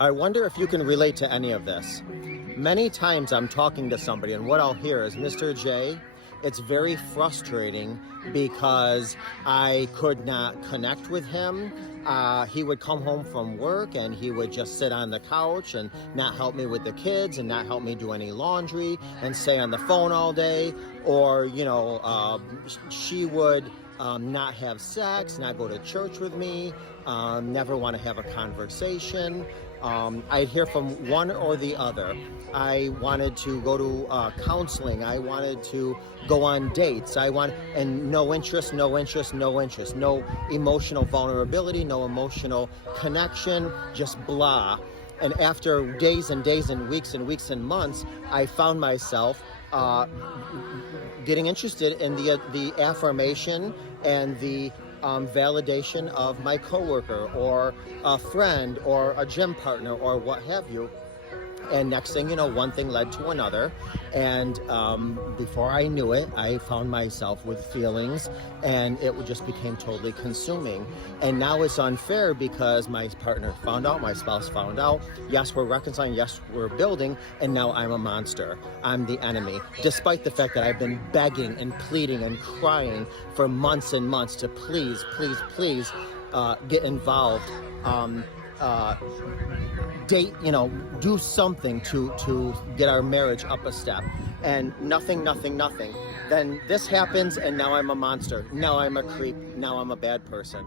I wonder if you can relate to any of this. Many times I'm talking to somebody and what I'll hear is, Mr. J, it's very frustrating because I could not connect with him. He would come home from work and he would just sit on the couch and not help me with the kids and not help me do any laundry and stay on the phone all day. Or, she would not have sex, not go to church with me, never want to have a conversation. I'd hear from one or the other. I wanted to go to counseling. I wanted to go on dates. And no interest, no emotional vulnerability, no emotional connection, just blah. And after days and days and weeks and months, I found myself getting interested in the affirmation and the validation of my coworker or a friend or a gym partner or what have you. And next thing you know, one thing led to another. And before I knew it, I found myself with feelings and it just became totally consuming. And now it's unfair because my partner found out, my spouse found out. Yes, we're reconciling. Yes, we're building. And now I'm a monster. I'm the enemy. Despite the fact that I've been begging and pleading and crying for months and months to please get involved. Date, do something to get our marriage up a step, and nothing. Then this happens and now I'm a monster. Now I'm a creep. Now I'm a bad person.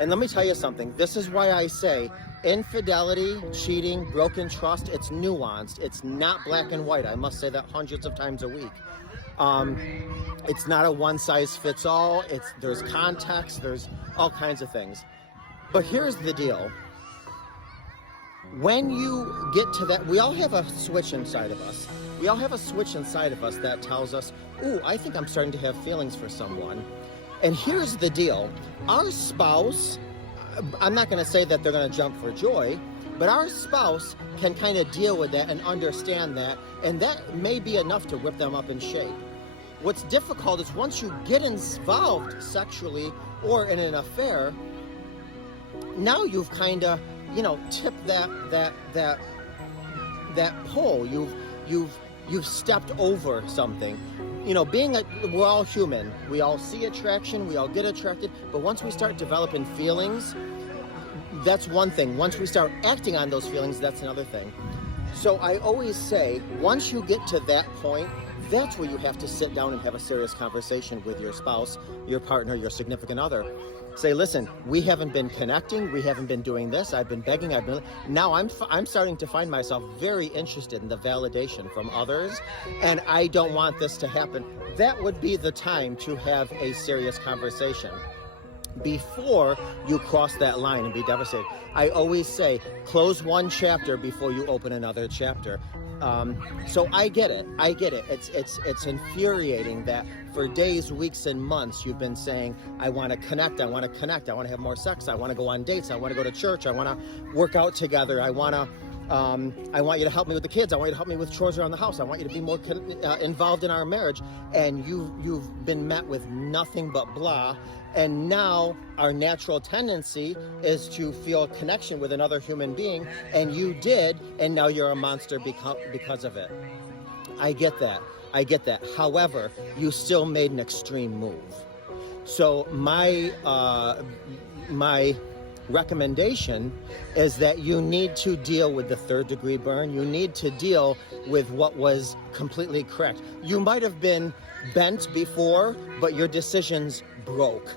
And let me tell you something. This is why I say infidelity, cheating, broken trust, it's nuanced. It's not black and white. I must say that hundreds of times a week. It's not a one size fits all. There's context. There's all kinds of things. But here's the deal. When you get to that, we all have a switch inside of us. We all have a switch inside of us that tells us, ooh, I think I'm starting to have feelings for someone. And here's the deal. Our spouse, I'm not going to say that they're going to jump for joy, but our spouse can kind of deal with that and understand that. And that may be enough to whip them up in shape. What's difficult is once you get involved sexually or in an affair, now you've kind of tipped that pole. You've stepped over something. We're all human. We all see attraction. We all get attracted. But once we start developing feelings, that's one thing. Once we start acting on those feelings, that's another thing. So I always say, once you get to that point, that's where you have to sit down and have a serious conversation with your spouse, your partner, your significant other. Say, listen, we haven't been connecting. We haven't been doing this. I've been begging. Now I'm starting to find myself very interested in the validation from others, and I don't want this to happen. That would be the time to have a serious conversation before you cross that line and be devastated. I always say, close one chapter before you open another chapter. So I get it. It's infuriating that for days, weeks, and months you've been saying, I want to connect, I want to have more sex, I want to go on dates, I want to go to church, I want to work out together, I want you to help me with the kids, I want you to help me with chores around the house, I want you to be more involved in our marriage. And you've been met with nothing but blah. And now our natural tendency is to feel a connection with another human being, and you did, and now you're a monster because of it. I get that. However, you still made an extreme move. So my recommendation is that you need to deal with the third degree burn. You need to deal with what was completely correct. You might have been bent before, but your decisions broke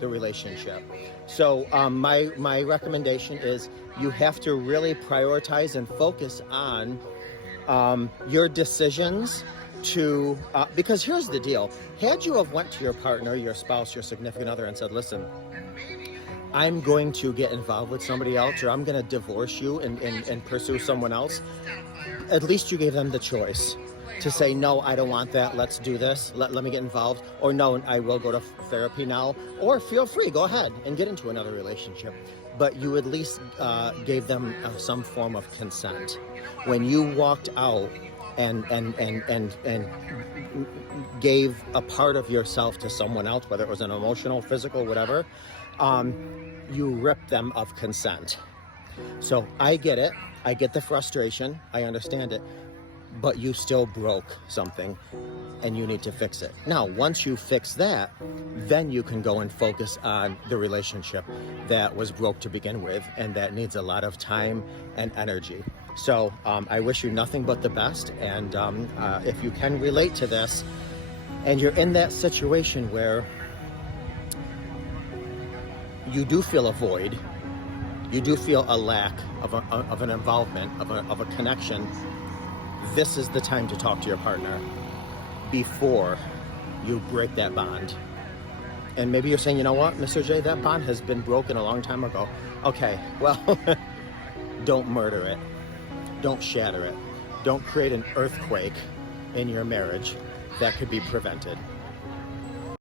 the relationship. So my recommendation is you have to really prioritize and focus on your decisions because here's the deal. Had you have went to your partner, your spouse, your significant other and said, listen, I'm going to get involved with somebody else, or I'm going to divorce you and pursue someone else, at least you gave them the choice to say, no, I don't want that. Let's do this. Let me get involved. Or no, I will go to therapy now. Or feel free, go ahead and get into another relationship. But you at least gave them some form of consent. When you walked out and gave a part of yourself to someone else, whether it was an emotional, physical, whatever, you ripped them of consent. So I get it. I get the frustration. I understand it. But you still broke something and you need to fix it. Now, once you fix that, then you can go and focus on the relationship that was broke to begin with and that needs a lot of time and energy. So I wish you nothing but the best. And if you can relate to this and you're in that situation where you do feel a void, you do feel a lack of an involvement, of a connection, this is the time to talk to your partner before you break that bond. And maybe you're saying, you know what, Mr. J, that bond has been broken a long time ago. Okay, well, don't murder it. Don't shatter it. Don't create an earthquake in your marriage that could be prevented.